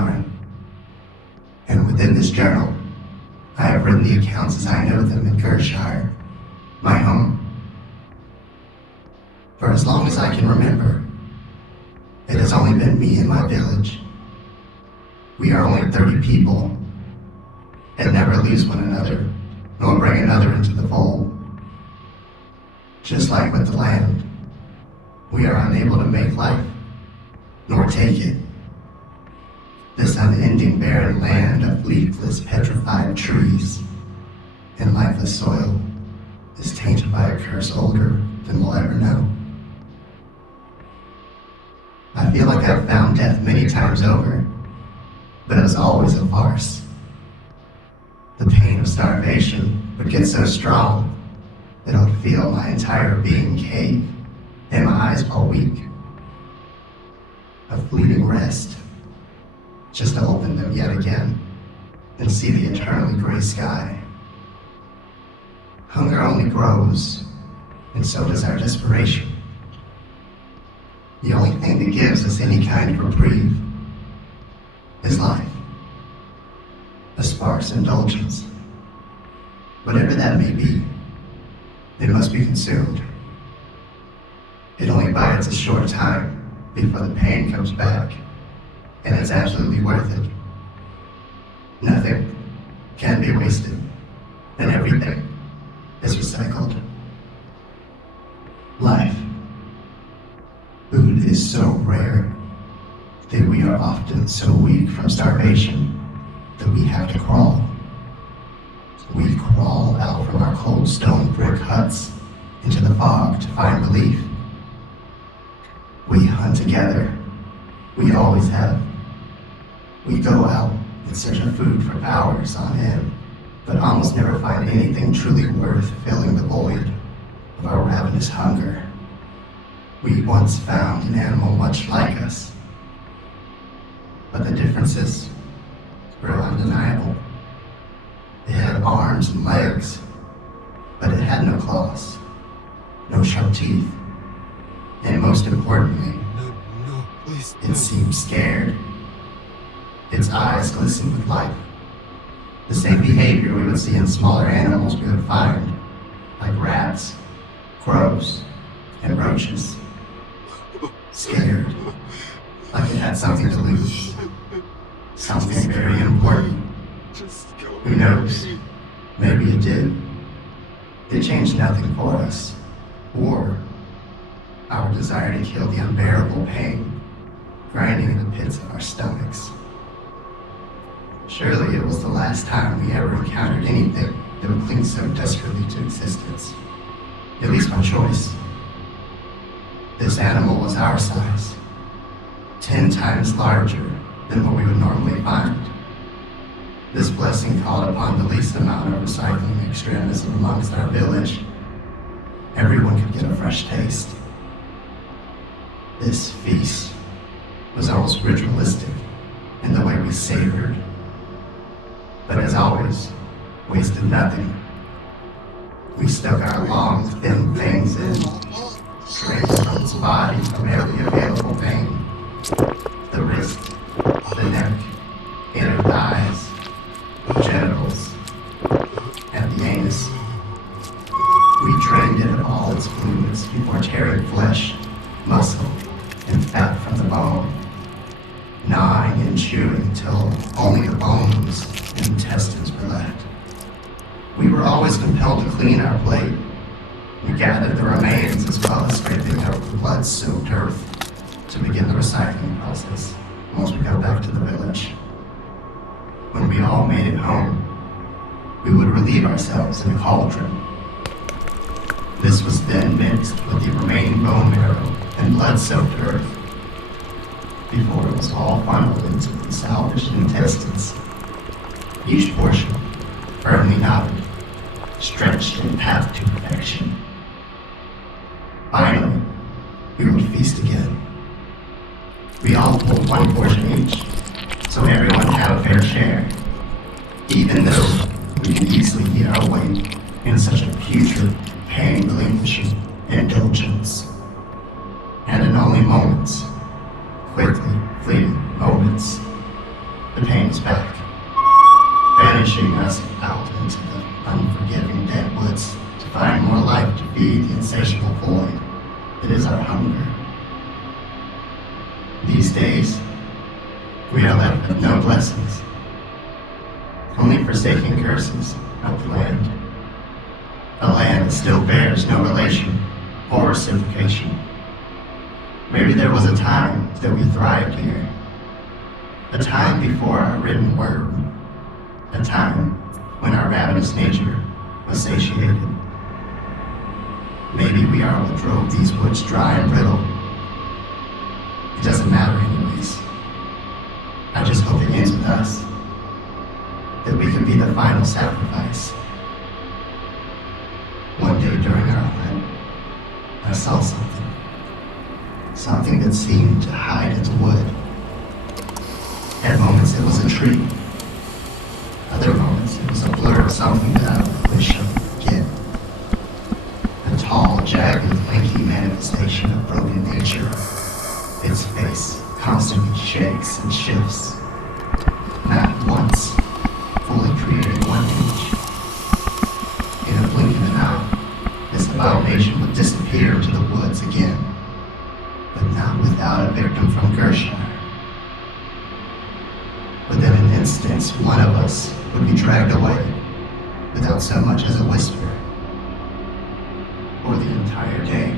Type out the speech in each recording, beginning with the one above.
Yarren, and within this journal, I have written the accounts as I know them in Gershire, my home. For as long as I can remember, it has only been me and my village. We are only 30 people, and never lose one another, nor bring another into the fold. Just like with the land, we are unable to make life, nor take it. This unending barren land of leafless, petrified trees and lifeless soil is tainted by a curse older than we'll ever know. I feel like I've found death many times over, but it was always a farce. The pain of starvation would get so strong that I would feel my entire being cave and my eyes fall weak. A fleeting rest, just to open them yet again and see the eternally gray sky. Hunger only grows, and so does our desperation. The only thing that gives us any kind of reprieve is life, a sparse indulgence. Whatever that may be, it must be consumed. It only bides a short time before the pain comes back, and it's absolutely worth it. Nothing can be wasted, and everything is recycled. Life. Food is so rare that we are often so weak from starvation that we have to crawl. We crawl out from our cold stone brick huts into the fog to find relief. We hunt together. We always have. We go out in search of food for hours on end, but almost never find anything truly worth filling the void of our ravenous hunger. We once found an animal much like us, but the differences were undeniable. It had arms and legs, but it had no claws, no sharp teeth, and most importantly, it seemed scared. Its eyes glistened with life. The same behavior we would see in smaller animals we would find, like rats, crows, and roaches. Scared, like it had something to lose, something very important. Who knows? Maybe it did. It changed nothing for us, or our desire to kill the unbearable pain grinding in the pits of our stomachs. Surely it was the last time we ever encountered anything that would cling so desperately to existence, at least by choice. This animal was our size, 10 times larger than what we would normally find. This blessing called upon the least amount of recycling extremism amongst our village. Everyone could get a fresh taste. This feast was almost ritualistic in the way we savored, but as always, wasted nothing. We stuck our long, thin things in, scraped from its body from every available vein. The wrist, the neck, inner thighs, genitals, and the anus. We drained it of all its fluids before tearing flesh, muscle, and fat from the bone, gnawing and chewing until only the bones and intestines were left. We were always compelled to clean our plate. We gathered the remains as well as scraping out the blood-soaked earth to begin the recycling process once we got back to the village. When we all made it home, we would relieve ourselves in a cauldron. This was then mixed with the remaining bone marrow and blood-soaked earth before it was all funneled into the salvaged intestines. Each portion, firmly knotted, stretched in path to perfection. Finally, we would feast again. We all pulled one portion each, so everyone had a fair share, even though we could easily eat our weight in such a putrid, pain-relinquishing indulgence. And in only moments, quickly fleeting moments, It is our hunger. These days, we are left with no blessings, only forsaken curses of the land. A land that still bears no relation or reciprocation. Maybe there was a time that we thrived here, a time before our written word, a time when our ravenous nature was satiated. Maybe we are what drove these woods dry and brittle. It doesn't matter anyways. I just hope it ends with us, that we can be the final sacrifice. One day during our hunt, I saw something that seemed to hide in the wood. At moments it was a tree. Other moments it was a blur of something that I wish I could forget. A tall, jagged, lanky manifestation of broken nature. Its face constantly shakes and shifts. Not once fully created one image. In a blink of an eye, this abomination would disappear into the woods again, but not without a victim from Gershire. Within an instant, one of us would be dragged away, without so much as a whisper. For the entire day,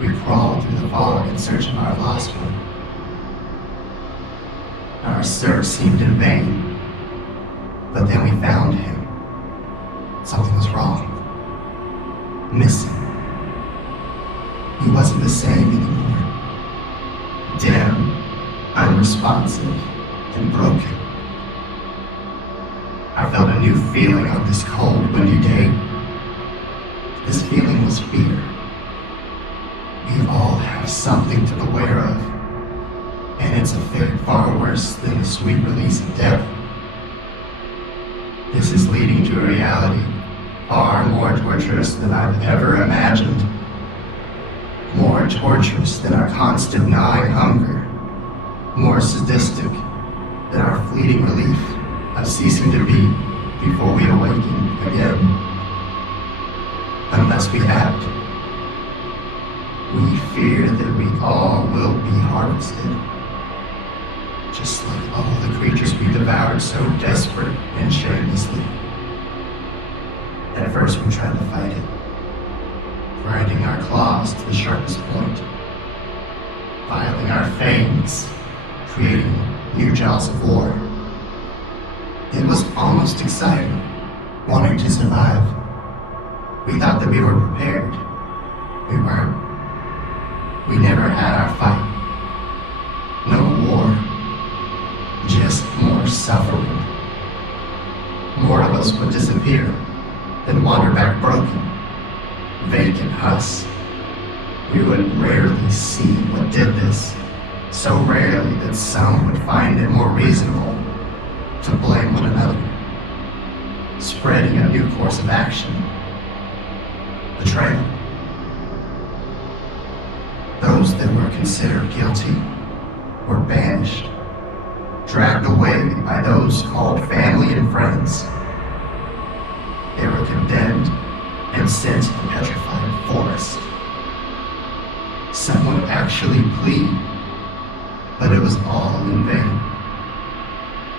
we crawled through the fog in search of our lost one. Our search seemed in vain, but then we found him. Something was wrong. Missing. He wasn't the same anymore. Dim, unresponsive, and broken. I felt a new feeling on this cold, windy day. This feeling was fear. We all have something to beware of, and it's a fate far worse than the sweet release of death. This is leading to a reality far more torturous than I've ever imagined. More torturous than our constant gnawing hunger. More sadistic than our fleeting relief of ceasing to be before we awaken again. Unless we act, we fear that we all will be harvested. Just like all the creatures we devoured so desperate and shamelessly. At first we tried to fight it, grinding our claws to the sharpest point, filing our fangs, creating new jaws of war. It was almost exciting, wanting to survive. We thought that we were prepared. We weren't. We never had our fight. No war. Just more suffering. More of us would disappear, then wander back broken, vacant husks. We would rarely see what did this, so rarely that some would find it more reasonable to blame one another, spreading a new course of action. Betrayal. Those that were considered guilty were banished, dragged away by those called family and friends. They were condemned and sent to the petrified forest. Some would actually plead, but it was all in vain.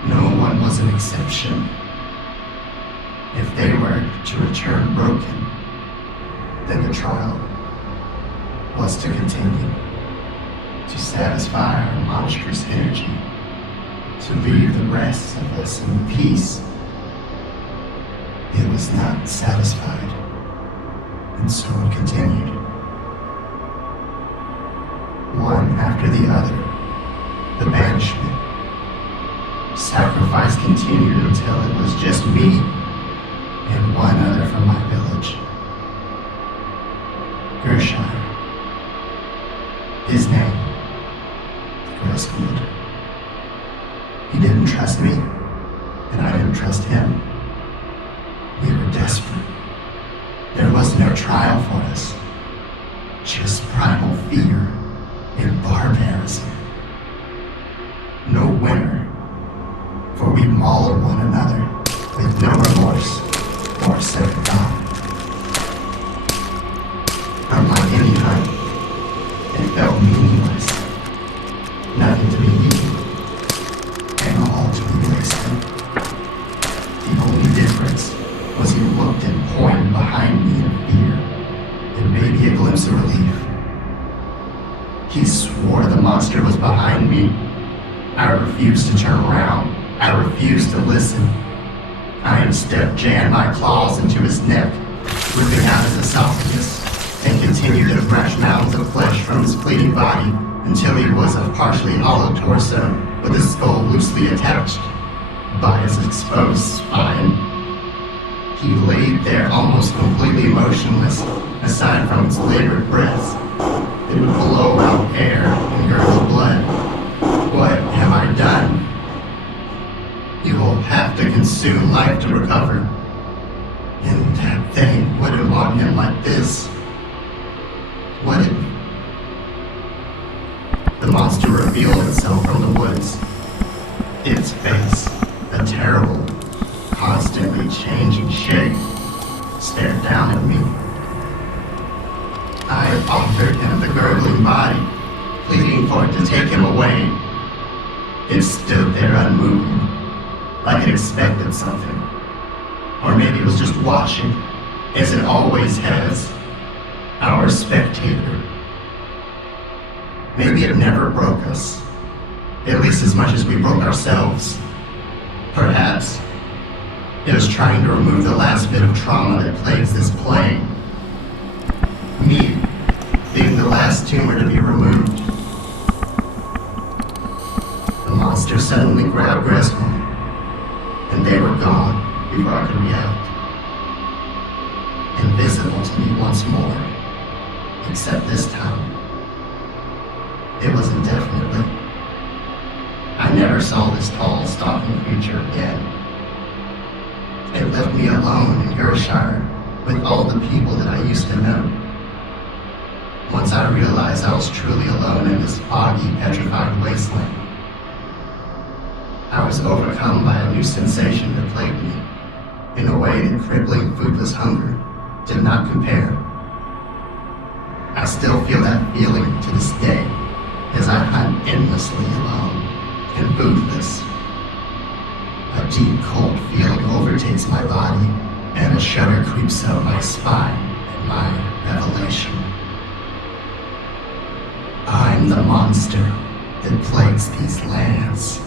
No one was an exception. If they were to return broken, then the trial was to continue, to satisfy our monstrous energy, to leave the rest of us in peace. It was not satisfied, and so it continued. One after the other, the banishment. Sacrifice continued until it was just me and one other from my village. Gershire. His name, the grass wood. He didn't trust me, and I didn't trust him. We were desperate. There was no trial for us, just primal fear and barbarism. No winner, for we mauled one another with no remorse or second thought. Unlike any hunt, it felt meaningless. Nothing to be eaten, and all to be wasted. The only difference was he looked and pointed behind me in fear, and maybe a glimpse of relief. He swore the monster was behind me. I refused to turn around. I refused to listen. I instead jammed my claws into his neck, ripping out his esophagus, and continued to thrash mounds of flesh from his bleeding body until he was a partially hollow torso with his skull loosely attached by his exposed spine. He laid there almost completely motionless, aside from its labored breaths. It would blow out air and gurgle blood. What have I done? You will have to consume life to recover. And that thing wouldn't want him like this. Would it? The monster revealed itself from the woods. Its face, a terrible, constantly changing shape, stared down at me. I offered him the gurgling body, pleading for it to take him away. It stood there unmoving, like it expected something. Or maybe it was just watching, as it always has, our spectator. Maybe it never broke us, at least as much as we broke ourselves. Perhaps it was trying to remove the last bit of trauma that plagues this plane. Me being the last tumor to be removed. The monster suddenly grabbed Griswold, and they were gone before I could react. Invisible to me once more, except this time, it was indefinitely. I never saw this tall, stalking creature again. It left me alone in Gershire with all the people that I used to know. Once I realized I was truly alone in this foggy, petrified wasteland, I was overcome by a new sensation that plagued me, in a way that crippling, foodless hunger did not compare. I still feel that feeling to this day, as I hunt endlessly alone and foodless. A deep, cold feeling overtakes my body, and a shudder creeps up my spine at my revelation. I'm the monster that plagues these lands.